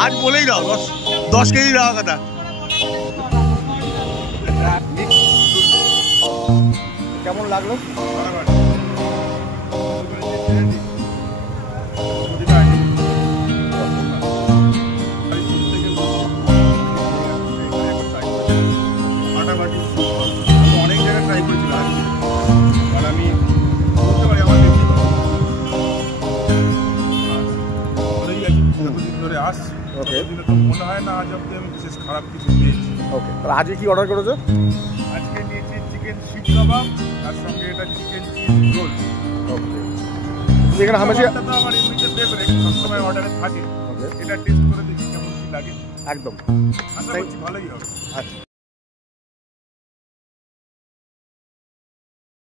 आज बोले ही रहो 10 केजी रहा कथा কেমন লাগলো অনেক জায়গায় ট্রাই করেছিলাম আর আমি বলতে পারি আমার ধরে আসছি তো মনে হয় না আজ অব্দি আমি বিশেষ খারাপ কিছু পেয়েছি। ওকে, তাহলে আজকে কি অর্ডার করেছো? আজকে নিয়েছি চিকেন শিক কাবাব, তার সঙ্গে এটা চিকেন চিজ রোল। ওকে, এখানে হামেশা তো আমার এমনিতে ফেভারিট, সবসময় অর্ডারে থাকে। এটা টেস্ট করে দেখি কেমন কি লাগে। একদম, আশা করছি ভালোই হবে। আচ্ছা।